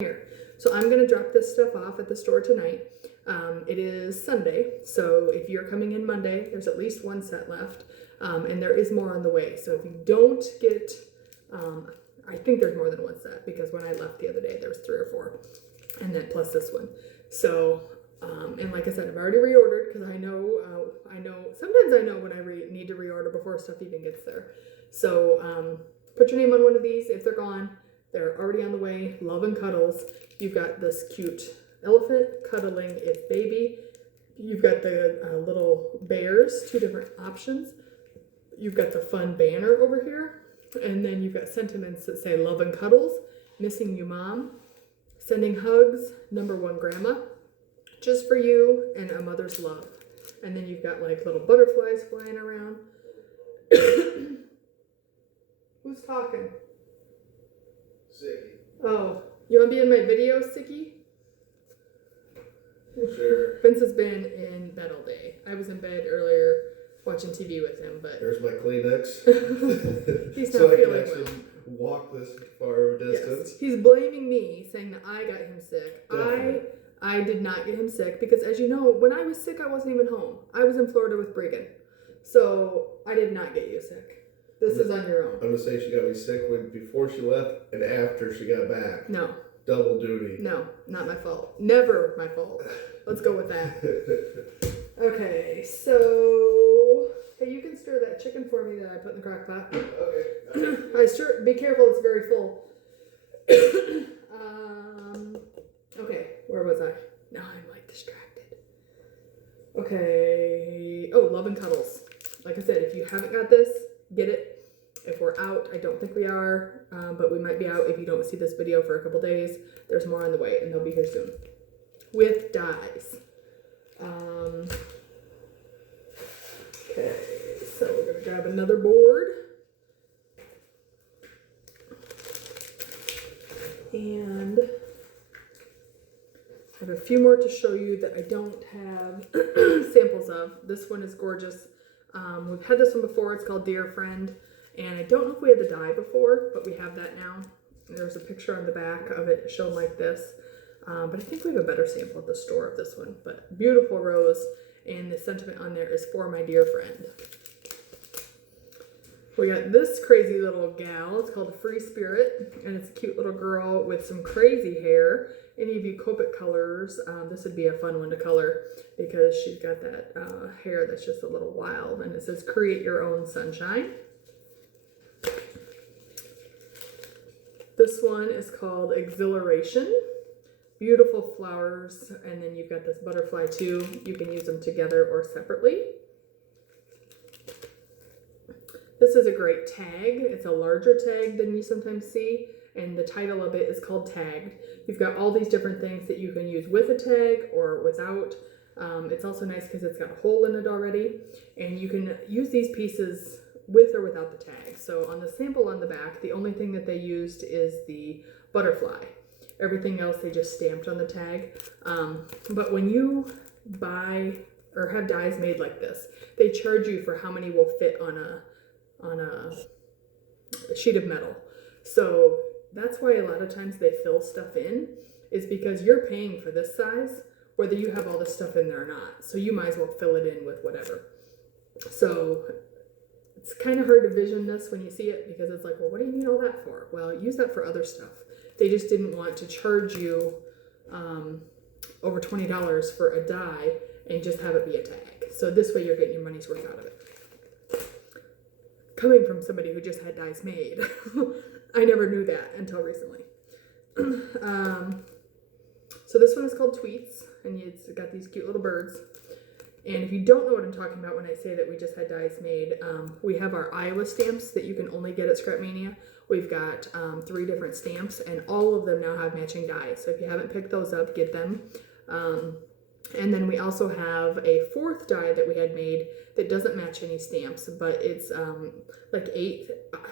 here. So I'm going to drop this stuff off at the store tonight. It is Sunday, so if you're coming in Monday, there's at least one set left, and there is more on the way. So if you don't get, I think there's more than one set, because when I left the other day, there was 3 or 4, and then plus this one. So, and like I said, I've already reordered, because I know, sometimes I know when I need to reorder before stuff even gets there. So put your name on one of these. If they're gone, they're already on the way. Love and cuddles. You've got this cute elephant cuddling its baby. You've got the little bears, 2 different options. You've got the fun banner over here. And then you've got sentiments that say love and cuddles, missing you mom, sending hugs, #1 grandma, just for you, and a mother's love. And then you've got like little butterflies flying around. Who's talking? Sicky. Oh, you want to be in my video, Sicky? Sure. Vince has been in bed all day. I was in bed earlier watching TV with him, but There's my Kleenex. he's not so I can feeling actually well. walk this far of a distance. Yes. He's blaming me, saying that I got him sick. Definitely. I did not get him sick because, as you know, when I was sick, I wasn't even home. I was in Florida with Bregan. So I did not get you sick. This is on your own. I'm going to say she got me sick before she left and after she got back. No. Double duty. No, not my fault. Never my fault. Let's go with that. Okay, so hey, you can stir that chicken for me that I put in the crock pot. Okay. Be careful, it's very full. Okay, where was I? Now I'm like distracted. Okay. Oh, love and cuddles. Like I said, if you haven't got this, get it. If we're out, I don't think we are, but we might be out if you don't see this video for a couple days. There's more on the way, and they'll be here soon. With dies. Okay, so we're going to grab another board. And I have a few more to show you that I don't have samples of. This one is gorgeous. We've had this one before. It's called Dear Friend. And I don't know if we had the die before, but we have that now. There's a picture on the back of it shown like this. But I think we have a better sample at the store of this one. But beautiful rose, and the sentiment on there is for my dear friend. We got this crazy little gal. It's called Free Spirit, and it's a cute little girl with some crazy hair. Any of you Copic colors, this would be a fun one to color because she's got that hair that's just a little wild. And it says, create your own sunshine. This one is called Exhilaration. Beautiful flowers, and then you've got this butterfly too. You can use them together or separately. This is a great tag. It's a larger tag than you sometimes see, and the title of it is called Tagged. You've got all these different things that you can use with a tag or without. It's also nice because it's got a hole in it already, and you can use these pieces with or without the tag. So on the sample on the back, the only thing that they used is the butterfly. Everything else they just stamped on the tag. But when you buy or have dies made like this, they charge you for how many will fit on a sheet of metal. So that's why a lot of times they fill stuff in, is because you're paying for this size, whether you have all this stuff in there or not. So you might as well fill it in with whatever. So it's kind of hard to vision this when you see it, because it's like, well, what do you need all that for? Well, use that for other stuff. They just didn't want to charge you over $20 for a die and just have it be a tag. So this way you're getting your money's worth out of it. Coming from somebody who just had dies made, I never knew that until recently. So this one is called Tweets, and it's got these cute little birds. And if you don't know what I'm talking about when I say that we just had dies made, we have our Iowa stamps that you can only get at Scrapmania. We've got 3 different stamps, and all of them now have matching dies. So if you haven't picked those up, get them. And then we also have a 4th die that we had made that doesn't match any stamps, but it's like 8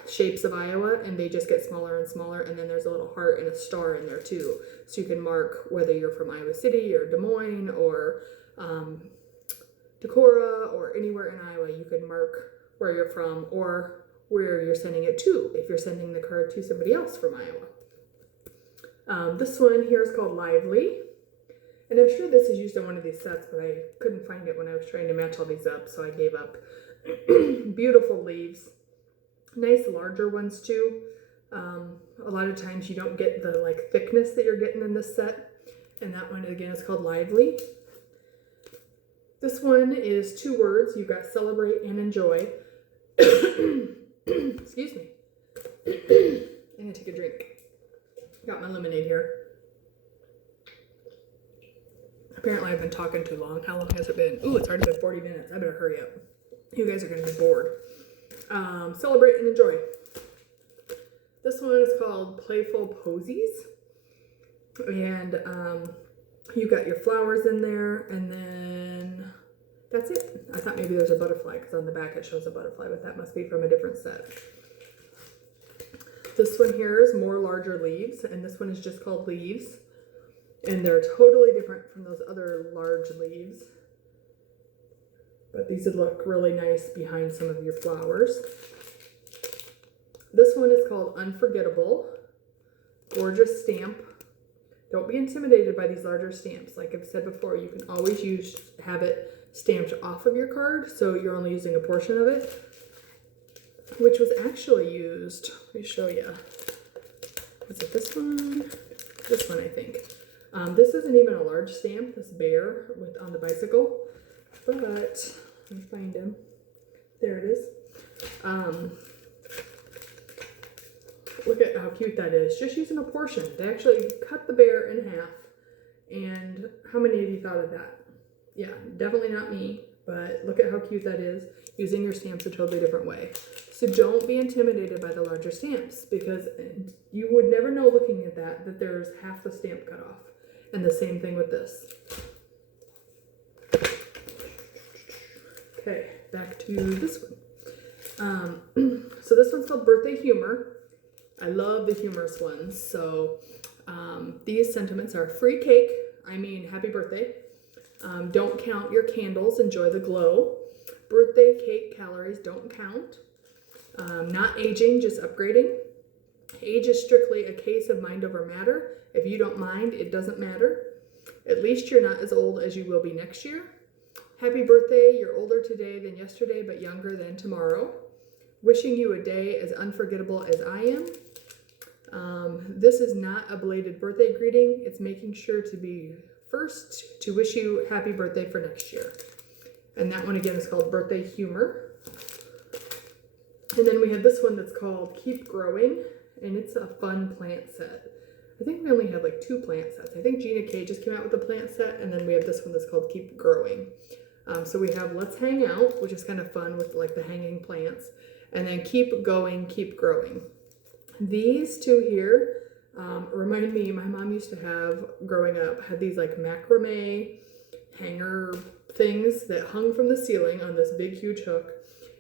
shapes of Iowa, and they just get smaller and smaller. And then there's a little heart and a star in there too. So you can mark whether you're from Iowa City or Des Moines or Decorah or anywhere in Iowa. You can mark where you're from or where you're sending it to, if you're sending the card to somebody else from Iowa. This one here is called Lively. And I'm sure this is used in one of these sets, but I couldn't find it when I was trying to match all these up, so I gave up. Beautiful leaves. Nice larger ones too. A lot of times you don't get the like thickness that you're getting in this set. And that one again is called Lively. This one is 2 words. You've got celebrate and enjoy. Excuse me. I'm gonna take a drink. Got my lemonade here. Apparently I've been talking too long. How long has it been? Ooh, it's already been 40 minutes. I better hurry up. You guys are gonna be bored. Celebrate and enjoy. This one is called Playful Posies. And you got your flowers in there, and then that's it. I thought maybe there's a butterfly because on the back it shows a butterfly, but that must be from a different set. This one here is more larger leaves, and this one is just called Leaves. And they're totally different from those other large leaves. But these would look really nice behind some of your flowers. This one is called Unforgettable. Gorgeous stamp. Don't be intimidated by these larger stamps. Like I've said before, you can always have it stamped off of your card, so you're only using a portion of it, which was actually used. Let me show you. Was it this one? This one, I think. This isn't even a large stamp, this bear on the bicycle, but let me find him. There it is. Look at how cute that is. Just using a portion. They actually cut the bear in half. And how many of you thought of that? Yeah, definitely not me, but look at how cute that is. Using your stamps a totally different way. So don't be intimidated by the larger stamps, because you would never know looking at that there's half the stamp cut off. And the same thing with this. Okay, back to this one. So this one's called Birthday Humor. I love the humorous ones. So these sentiments are free cake. I mean, happy birthday. Don't count your candles. Enjoy the glow. Birthday cake calories don't count. Not aging, just upgrading. Age is strictly a case of mind over matter. If you don't mind, it doesn't matter. At least you're not as old as you will be next year. Happy birthday. You're older today than yesterday, but younger than tomorrow. Wishing you a day as unforgettable as I am. This is not a belated birthday greeting. It's making sure to be first to wish you happy birthday for next year. And that one again is called Birthday Humor. And then we have this one that's called Keep Growing, and it's a fun plant set. I think we only have like 2 plant sets. I think Gina K just came out with a plant set, and then we have this one that's called Keep Growing. So we have Let's Hang Out, which is kind of fun with like the hanging plants, and then Keep Going, Keep Growing. These 2 here remind me, my mom used to have, growing up, had these like macrame hanger things that hung from the ceiling on this big huge hook,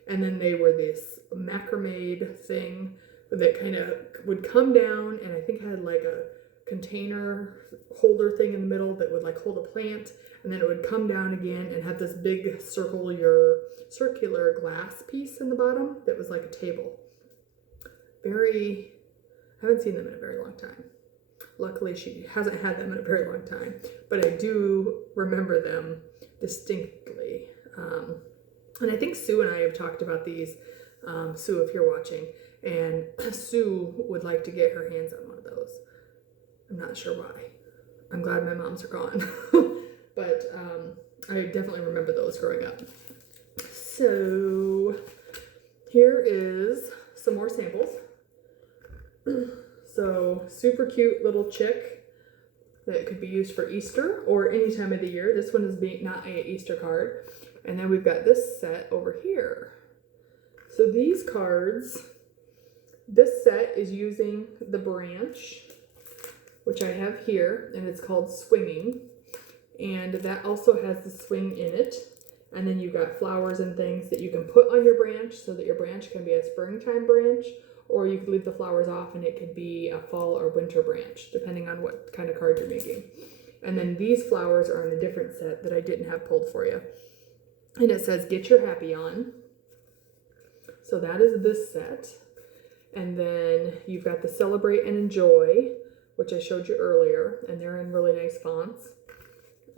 and then they were this macrame thing that kind of would come down, and I think had like a container holder thing in the middle that would like hold a plant, and then it would come down again and have this big circular glass piece in the bottom that was like a table. I haven't seen them in a very long time. Luckily, she hasn't had them in a very long time, but I do remember them distinctly. And I think Sue and I have talked about these. Sue, if you're watching, and Sue would like to get her hands on one of those. I'm not sure why. I'm glad my moms are gone. But I definitely remember those growing up. So here is some more samples. So super cute little chick that could be used for Easter or any time of the year. This one is not a Easter card. And then we've got this set over here. So these cards, this set is using the branch, which I have here, and it's called Swinging. And that also has the swing in it. And then you've got flowers and things that you can put on your branch so that your branch can be a springtime branch, or you could leave the flowers off and it could be a fall or winter branch, depending on what kind of card you're making. And then these flowers are in a different set that I didn't have pulled for you. And it says, Get Your Happy On. So that is this set. And then you've got the Celebrate and Enjoy, which I showed you earlier, and they're in really nice fonts.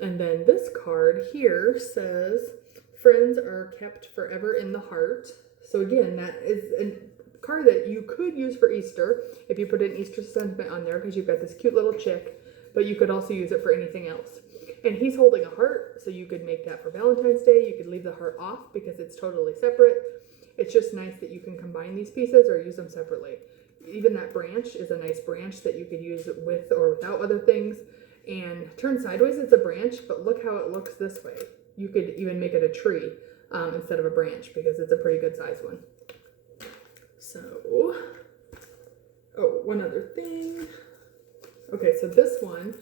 And then this card here says, friends are kept forever in the heart. So again, that is a card that you could use for Easter if you put an Easter sentiment on there, because you've got this cute little chick, but you could also use it for anything else. And he's holding a heart, so you could make that for Valentine's Day. You could leave the heart off because it's totally separate. It's just nice that you can combine these pieces or use them separately. Even that branch is a nice branch that you could use with or without other things. And turned sideways, it's a branch, but look how it looks this way. You could even make it a tree instead of a branch, because it's a pretty good size one. So, oh, one other thing. Okay, so this one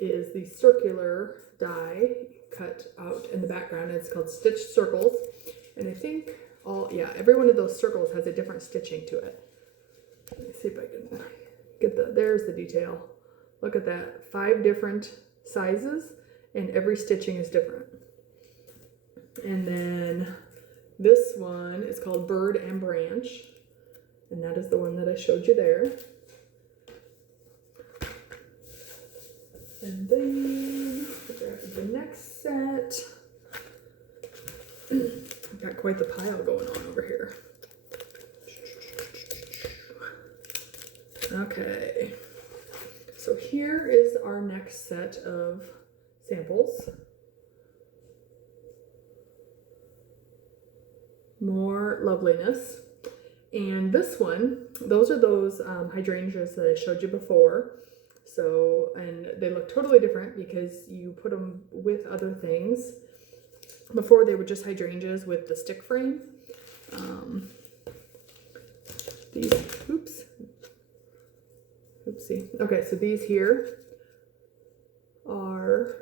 is the circular die cut out in the background. It's called Stitched Circles. And I think every one of those circles has a different stitching to it. Let me see if I can get there's the detail. Look at that, 5 different sizes, and every stitching is different. And then this one is called Bird and Branch, and that is the one that I showed you there. And then the next set. Got quite the pile going on over here. Okay. So here is our next set of samples. More loveliness. And this one, those are those hydrangeas that I showed you before. So, and they look totally different because you put them with other things. Before they were just hydrangeas with the stick frame. Oopsie. Okay, so these here are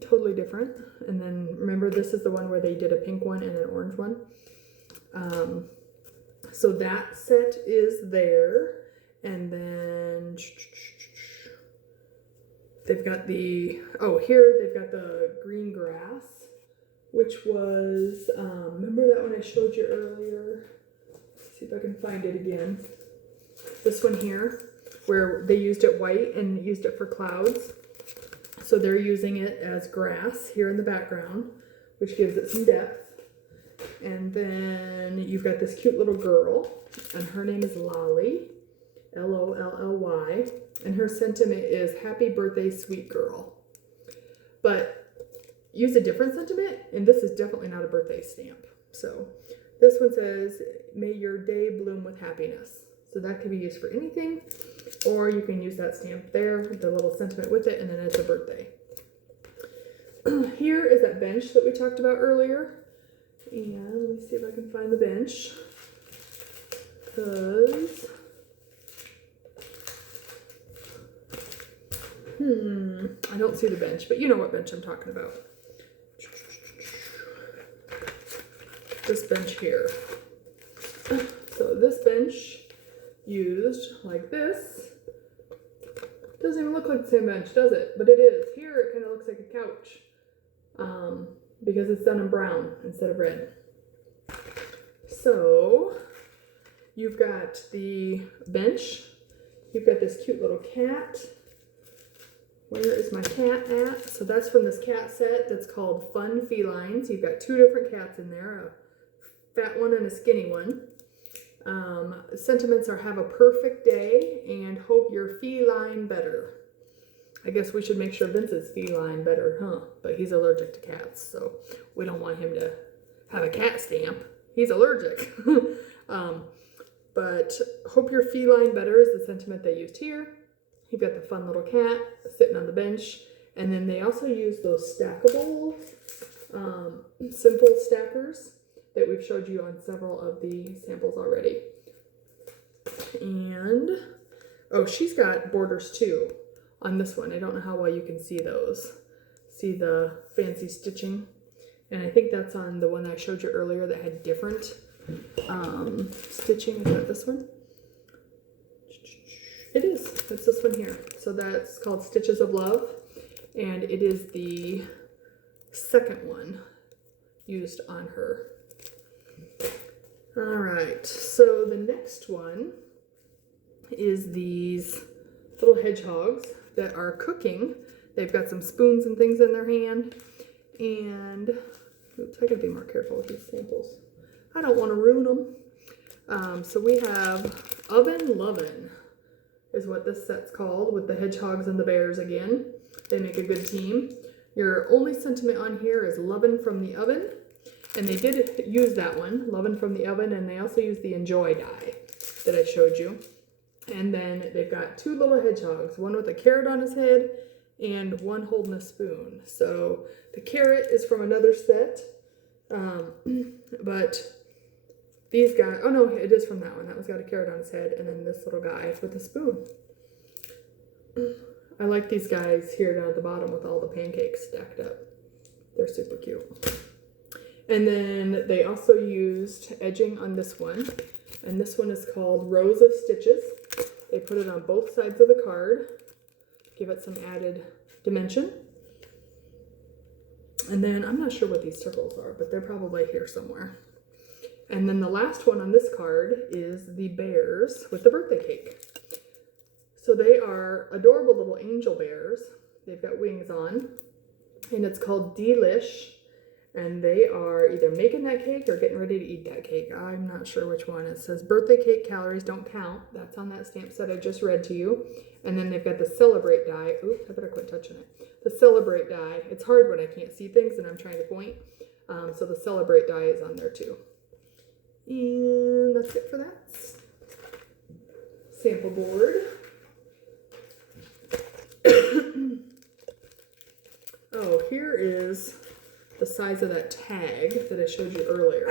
totally different. And then remember, this is the one where they did a pink one and an orange one. So that set is there. And then they've got here they've got the green grass, which was, remember that one I showed you earlier? Let's see if I can find it again. This one here, where they used it white and used it for clouds. So they're using it as grass here in the background, which gives it some depth. And then you've got this cute little girl, and her name is Lolly, Lolly, and her sentiment is happy birthday, sweet girl. But use a different sentiment, and this is definitely not a birthday stamp. So this one says, may your day bloom with happiness. So that can be used for anything, or you can use that stamp there, the little sentiment with it, and then it's a birthday. Here is that bench that we talked about earlier. And let me see if I can find the bench. Because I don't see the bench, but you know what bench I'm talking about. This bench here. So this bench used like this. Doesn't even look like the same bench, does it? But it is. Here it kind of looks like a couch. Because it's done in brown instead of red. So you've got the bench. You've got this cute little cat. Where is my cat at? So that's from this cat set that's called Fun Felines. You've got 2 different cats in there, a fat one and a skinny one. Sentiments are have a perfect day and hope you're feline better. I guess we should make sure Vince is feline better, huh? But he's allergic to cats, so we don't want him to have a cat stamp. He's allergic. But hope you're feline better is the sentiment they used here. You've got the fun little cat sitting on the bench. And then they also use those stackable, simple stackers that we've showed you on several of the samples already. And, oh, she's got borders too on this one. I don't know how well you can see those. See the fancy stitching? And I think that's on the one that I showed you earlier that had different stitching. Is that this one? It is. It's this one here. So that's called Stitches of Love. And it is the second one used on her. All right. So the next one is these little hedgehogs that are cooking. They've got some spoons and things in their hand. And, oops, I gotta be more careful with these samples. I don't want to ruin them. So we have Oven Lovin' is what this set's called, with the hedgehogs and the bears again. They make a good team. Your only sentiment on here is Lovin' from the Oven. And they did use that one, Lovin' from the Oven, and they also used the Enjoy die that I showed you. And then they've got two little hedgehogs, one with a carrot on his head and one holding a spoon. So the carrot is from another set, but these guys, oh no, it is from that one. That one's got a carrot on his head, and then this little guy with a spoon. I like these guys here down at the bottom with all the pancakes stacked up. They're super cute. And then they also used edging on this one, and this one is called Rows of Stitches. They put it on both sides of the card, give it some added dimension. And then I'm not sure what these circles are, but they're probably here somewhere. And then the last one on this card is the bears with the birthday cake. So they are adorable little angel bears. They've got wings on, and it's called Delish. And they are either making that cake or getting ready to eat that cake. I'm not sure which one. It says birthday cake calories don't count. That's on that stamp set I just read to you. And then they've got the Celebrate die. Oops, I better quit touching it. The Celebrate die. It's hard when I can't see things and I'm trying to point. So the Celebrate die is on there too. And that's it for that sample board. Oh, here is the size of that tag that I showed you earlier.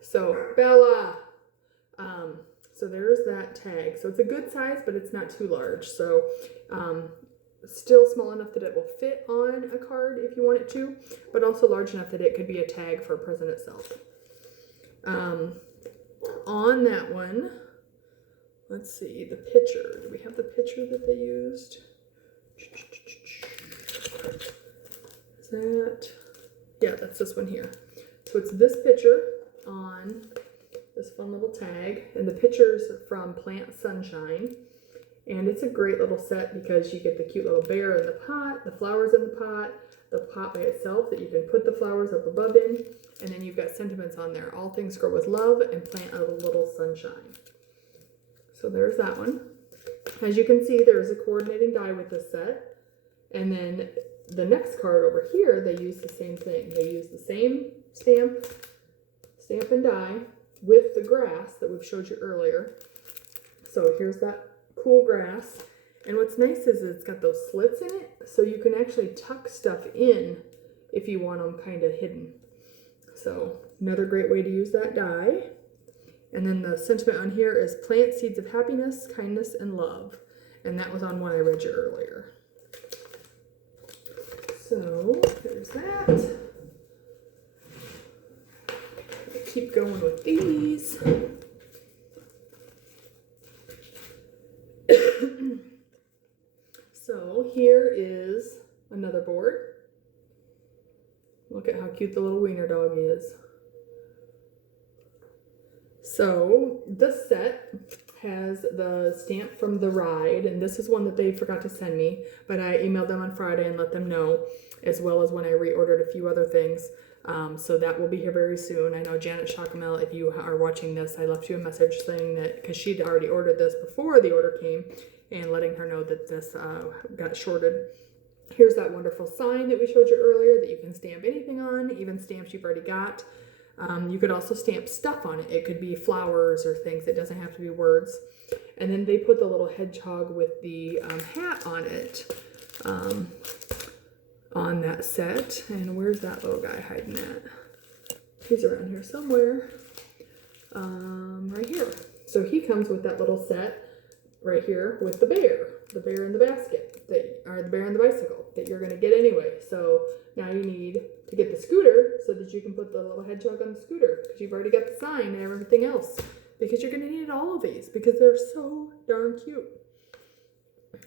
So Bella, so there's that tag. So it's a good size, but it's not too large. So still small enough that it will fit on a card if you want it to, but also large enough that it could be a tag for a present itself. On that one, let's see, the picture. Do we have the picture that they used? Is that... Yeah, that's this one here. So it's this picture on this fun little tag, and the picture's from Plant Sunshine. And it's a great little set because you get the cute little bear in the pot, the flowers in the pot by itself that you can put the flowers up above in, and then you've got sentiments on there. All things grow with love and plant a little sunshine. So there's that one. As you can see, there's a coordinating die with this set. And then the next card over here, they use the same thing. They use the same stamp and die with the grass that we've showed you earlier. So here's that cool grass. And what's nice is it's got those slits in it, so you can actually tuck stuff in if you want them kind of hidden. So another great way to use that die. And then the sentiment on here is plant seeds of happiness, kindness, and love. And that was on one I read you earlier. So there's that. Keep going with these. So here is another board. Look at how cute the little wiener dog is. So this set has the stamp from the ride, and this is one that they forgot to send me, but I emailed them on Friday and let them know, as well as when I reordered a few other things. So that will be here very soon. I know Janet Schockamel, if you are watching this, I left you a message saying that, because she'd already ordered this before the order came, and letting her know that this got shorted. Here's that wonderful sign that we showed you earlier that you can stamp anything on, even stamps you've already got. You could also stamp stuff on it. It could be flowers or things. It doesn't have to be words. And then they put the little hedgehog with the hat on it on that set. And where's that little guy hiding at? He's around here somewhere. Right here. So he comes with that little set right here with the bear in the basket, or the bear on the bicycle that you're going to get anyway. So now you need to get the scooter so that you can put the little hedgehog on the scooter, because you've already got the sign and everything else, because you're going to need all of these because they're so darn cute.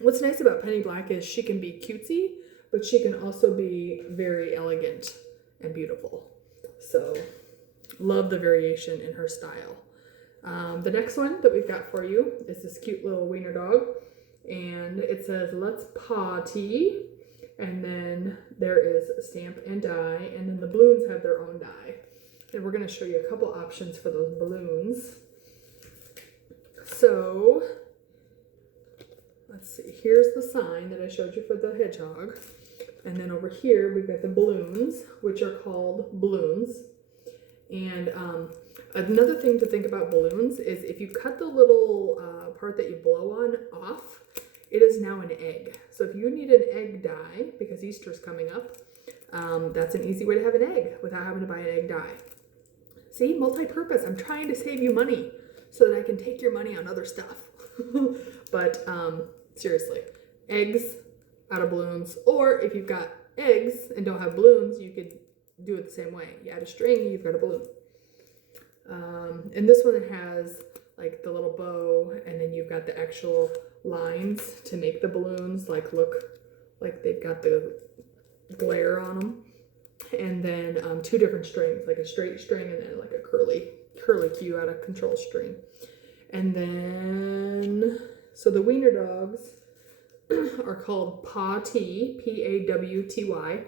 What's nice about Penny Black is she can be cutesy, but she can also be very elegant and beautiful. So love the variation in her style. The next one that we've got for you is this cute little wiener dog, and it says let's party, and then there is a stamp and die, and then the balloons have their own die, and we're going to show you a couple options for those balloons. So let's see, here's the sign that I showed you for the hedgehog, and then over here we've got the balloons, which are called balloons. And another thing to think about balloons is if you cut the little part that you blow on off, it is now an egg. So if you need an egg die, because Easter's coming up, that's an easy way to have an egg without having to buy an egg die. See, multi-purpose. I'm trying to save you money so that I can take your money on other stuff. But seriously, eggs out of balloons, or if you've got eggs and don't have balloons, you could do it the same way. You add a string, you've got a balloon. And this one has like the little bow, and then you've got the actual lines to make the balloons like look like they've got the glare on them. And then two different strings, like a straight string and then like a curly Q out of control string. And then, so the wiener dogs are called Pawty, Pawty,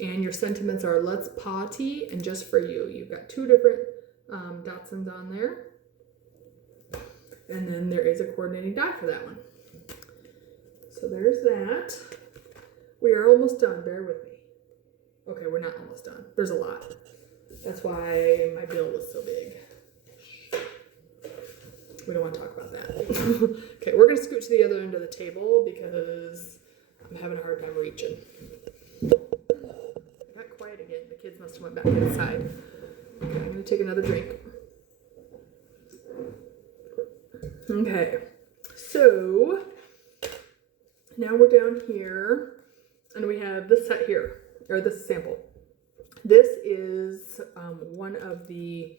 and your sentiments are let's party and just for you. You've got two different Dachshunds on there, and then there is a coordinating die for that one. So there's that. We are almost done, bear with me. Okay, we're not almost done. There's a lot. That's why my bill was so big. We don't want to talk about that. Okay, we're gonna scoot to the other end of the table because I'm having a hard time reaching. It got quiet again. The kids must have went back inside. Okay, I'm gonna take another drink. Okay, so now we're down here and we have this set here, or this sample. This is one of the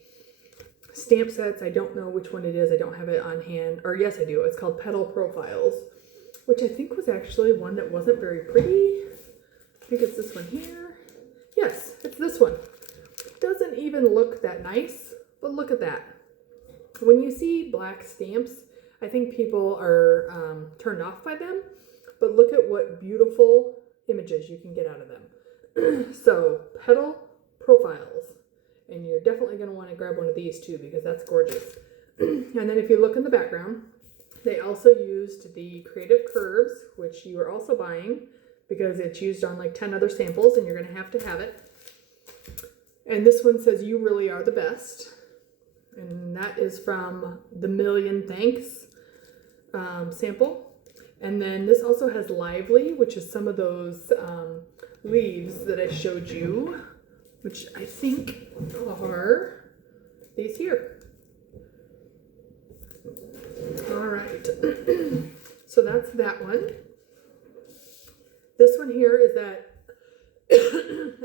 stamp sets. I don't know which one it is. I don't have it on hand, or yes I do. It's called Petal Profiles, which I think was actually one that wasn't very pretty. I think it's this one here. Yes, it's this one. It doesn't even look that nice, but look at that. When you see black stamps, I think people are turned off by them, but look at what beautiful images you can get out of them. So, Petal Profiles. And you're definitely going to want to grab one of these too, because that's gorgeous. And then if you look in the background, they also used the Creative Curves, which you are also buying because it's used on like 10 other samples and you're going to have it. And this one says, "You really are the best." And that is from the Million Thanks sample. And then this also has Lively, which is some of those leaves that I showed you, which I think are these here. All right. So that's that one. This one here is that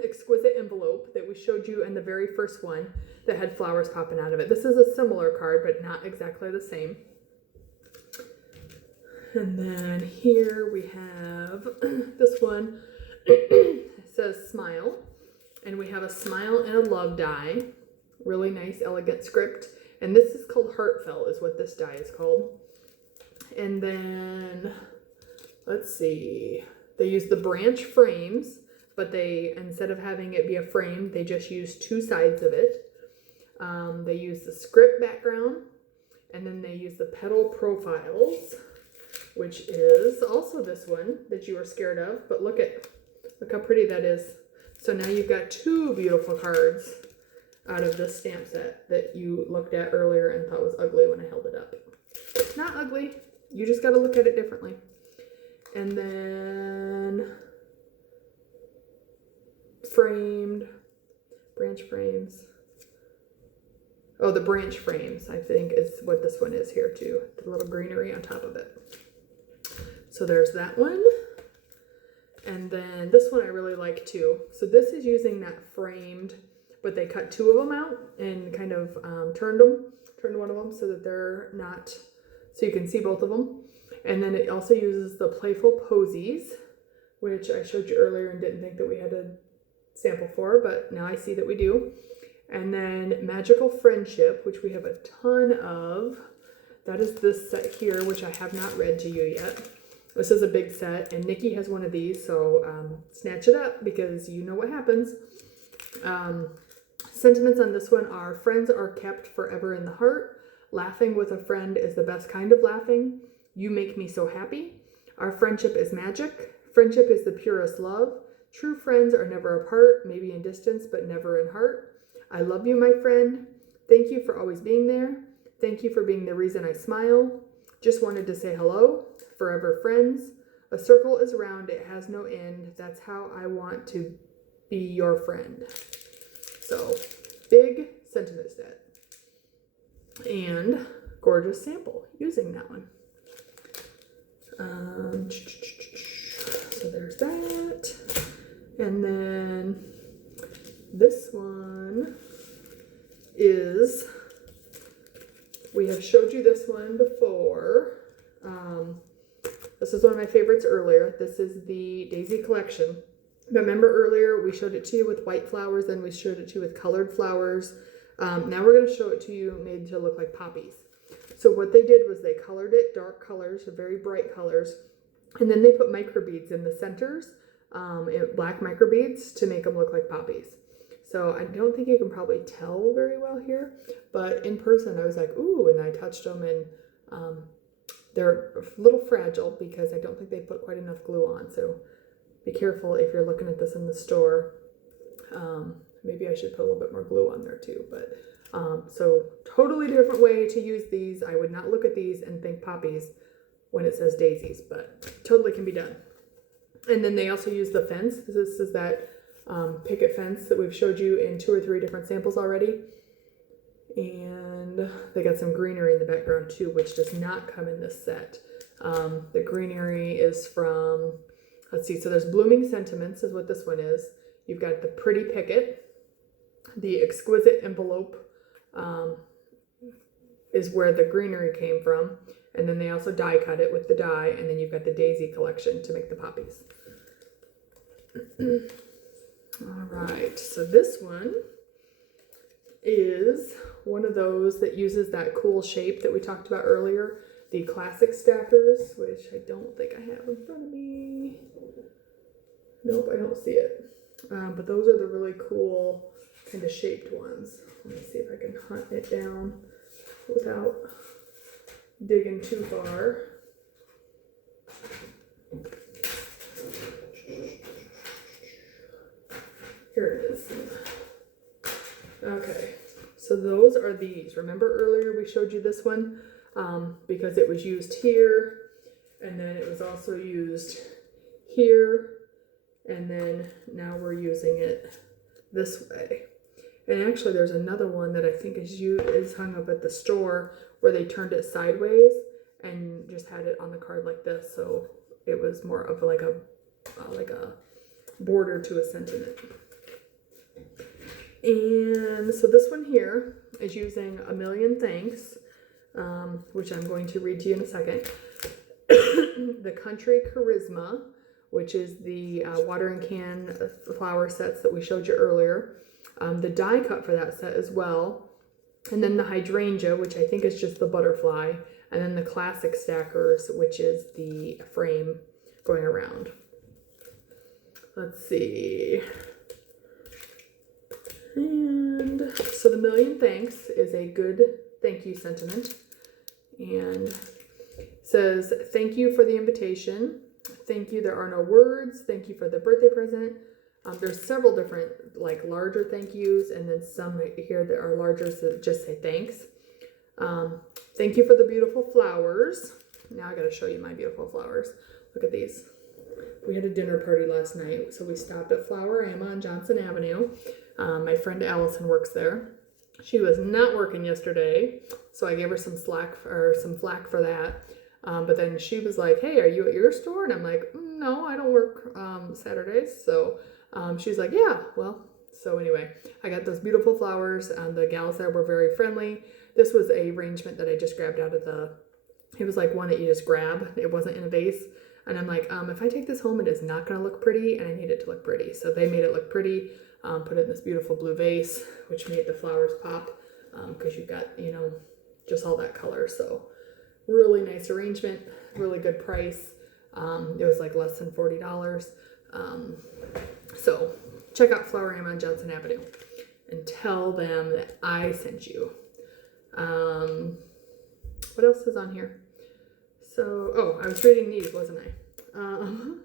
exquisite envelope that we showed you in the very first one that had flowers popping out of it. This is a similar card, but not exactly the same. And then here we have this one. It says Smile. And we have a smile and a love die. Really nice, elegant script. And this is called Heartfelt, is what this die is called. And then, let's see. They use the branch frames, but they, instead of having it be a frame, they just use two sides of it. They use the script background, and then they use the Petal Profiles, which is also this one that you were scared of. But look how pretty that is. So now you've got two beautiful cards out of this stamp set that you looked at earlier and thought was ugly when I held it up. It's not ugly. You just got to look at it differently. And then framed, branch frames. Oh, the branch frames, I think, is what this one is here too. The little greenery on top of it. So there's that one. And then this one I really like too. So this is using that framed, but they cut two of them out and kind of turned one of them so that they're not, so you can see both of them. And then it also uses the Playful Posies, which I showed you earlier and didn't think that we had a sample for, but now I see that we do. And then Magical Friendship, which we have a ton of. That is this set here, which I have not read to you yet. This is a big set, and Nikki has one of these, so snatch it up because you know what happens. Sentiments on this one are: friends are kept forever in the heart. Laughing with a friend is the best kind of laughing. You make me so happy. Our friendship is magic. Friendship is the purest love. True friends are never apart, maybe in distance, but never in heart. I love you, my friend. Thank you for always being there. Thank you for being the reason I smile. Just wanted to say hello. Forever friends. A circle is round, it has no end. That's how I want to be your friend. So, big sentiment set. And gorgeous sample using that one. So there's that. And then this one is, we have showed you this one before. This is one of my favorites earlier. This is the Daisy Collection. Remember earlier we showed it to you with white flowers, then we showed it to you with colored flowers. Now we're going to show it to you made to look like poppies. So what they did was they colored it dark colors, very bright colors, and then they put microbeads in the centers, black microbeads, to make them look like poppies. So I don't think you can probably tell very well here, but in person I was like, ooh, and I touched them, and they're a little fragile because I don't think they put quite enough glue on. So be careful if you're looking at this in the store. Maybe I should put a little bit more glue on there too, but so totally different way to use these. I would not look at these and think poppies when it says daisies, but totally can be done. And then they also use the fence. This is that picket fence that we've showed you in 2 or 3 different samples already. And they got some greenery in the background too, which does not come in this set. The greenery is from, let's see, so there's Blooming Sentiments is what this one is. You've got the Pretty Picket. The Exquisite Envelope is where the greenery came from. And then they also die cut it with the dye. And then you've got the Daisy Collection to make the poppies. All right, so this one is one of those that uses that cool shape that we talked about earlier, the classic stackers, which I don't think I have in front of me. Nope, I don't see it. But those are the really cool kind of shaped ones. Let me see if I can hunt it down without digging too far. Here it is. Okay, so those are these. Remember earlier we showed you this one because it was used here, and then it was also used here, and then now we're using it this way. And actually there's another one that I think is hung up at the store where they turned it sideways and just had it on the card like this, so it was more of like a border to a sentiment. And so this one here is using A Million Thanks, which I'm going to read to you in a second. The Country Charisma, which is the watering can flower sets that we showed you earlier. The die cut for that set as well. And then the Hydrangea, which I think is just the butterfly. And then the Classic Stackers, which is the frame going around. Let's see. And so the Million Thanks is a good thank you sentiment, and says, thank you for the invitation. Thank you, there are no words. Thank you for the birthday present. There's several different like larger thank yous, and then some here that are larger that just say thanks. Thank you for the beautiful flowers. Now I got to show you my beautiful flowers. Look at these. We had a dinner party last night, so we stopped at Flower-Ama on Johnson Avenue. My friend Allison works there. She was not working yesterday, so I gave her some flack for that. But then she was like, hey, are you at your store? And I'm like, no, I don't work Saturdays. So she's like, yeah, well. So anyway, I got those beautiful flowers. The gals there were very friendly. This was a arrangement that I just grabbed out of it was like one that you just grab. It wasn't in a vase. And I'm like, if I take this home, it is not going to look pretty, and I need it to look pretty. So they made it look pretty. Put it in this beautiful blue vase, which made the flowers pop, because you've got, you know, just all that color. So really nice arrangement, really good price. It was like less than $40. So check out Flowerama on Johnson Avenue and tell them that I sent you. What else is on here? So, oh, I was reading these, wasn't I?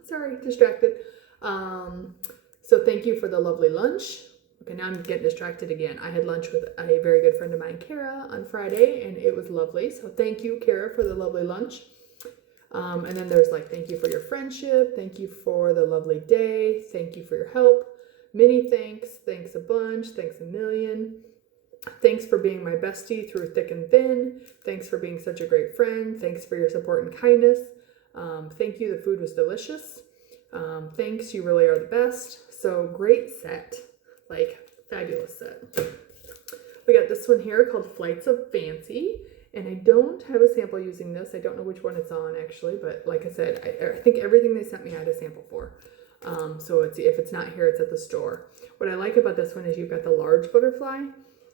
Sorry, distracted. So thank you for the lovely lunch. Okay, now I'm getting distracted again. I had lunch with a very good friend of mine, Kara, on Friday, and it was lovely. So thank you, Kara, for the lovely lunch. And then there's like, thank you for your friendship. Thank you for the lovely day. Thank you for your help. Many thanks. Thanks a bunch. Thanks a million. Thanks for being my bestie through thick and thin. Thanks for being such a great friend. Thanks for your support and kindness. Thank you. The food was delicious. Thanks. You really are the best. So great set. Like fabulous set. We got this one here called Flights of Fancy. And I don't have a sample using this. I don't know which one it's on actually, but like I said, I think everything they sent me I had a sample for. So if it's not here, it's at the store. What I like about this one is you've got the large butterfly,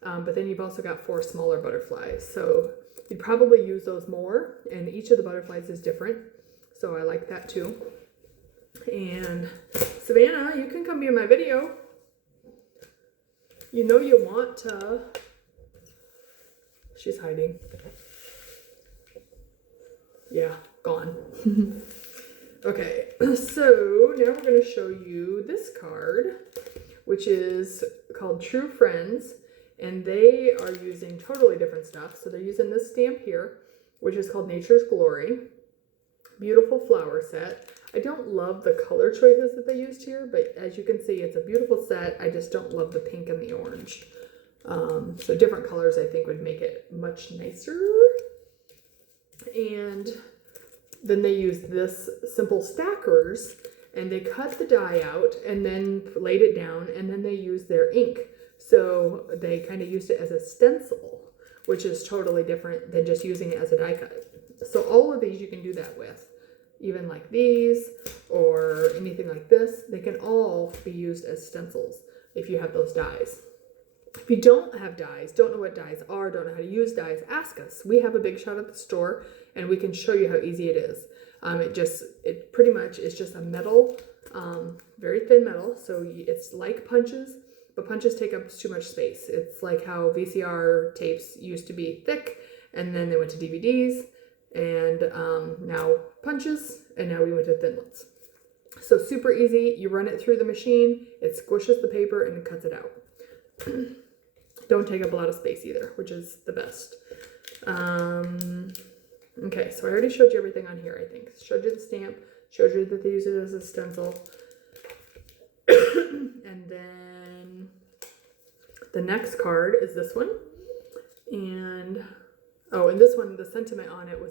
but then you've also got 4 smaller butterflies. So you'd probably use those more, and each of the butterflies is different. So I like that too. And Savannah, you can come be in my video. You know you want to. She's hiding. Yeah, gone. Okay, so now we're going to show you this card, which is called True Friends, and they are using totally different stuff. So they're using this stamp here, which is called Nature's Glory. Beautiful flower set. I don't love the color choices that they used here, but as you can see, it's a beautiful set. I just don't love the pink and the orange. So different colors I think would make it much nicer. And then they used this simple stackers, and they cut the die out and then laid it down, and then they used their ink. So they kind of used it as a stencil, which is totally different than just using it as a die cut. So all of these you can do that with. Even like these or anything like this, they can all be used as stencils if you have those dies. If you don't have dies, don't know what dies are, don't know how to use dies, ask us. We have a big shot at the store, and we can show you how easy it is. It pretty much is just a metal, very thin metal. So it's like punches, but punches take up too much space. It's like how VCR tapes used to be thick, and then they went to DVDs, and now punches, and now we went to thin ones. So super easy. You run it through the machine, it squishes the paper, and it cuts it out. Don't take up a lot of space either, which is the best. Okay, so I already showed you everything on here, I think. Showed you the stamp, showed you that they use it as a stencil. And then the next card is this one. And, oh, and this one, the sentiment on it was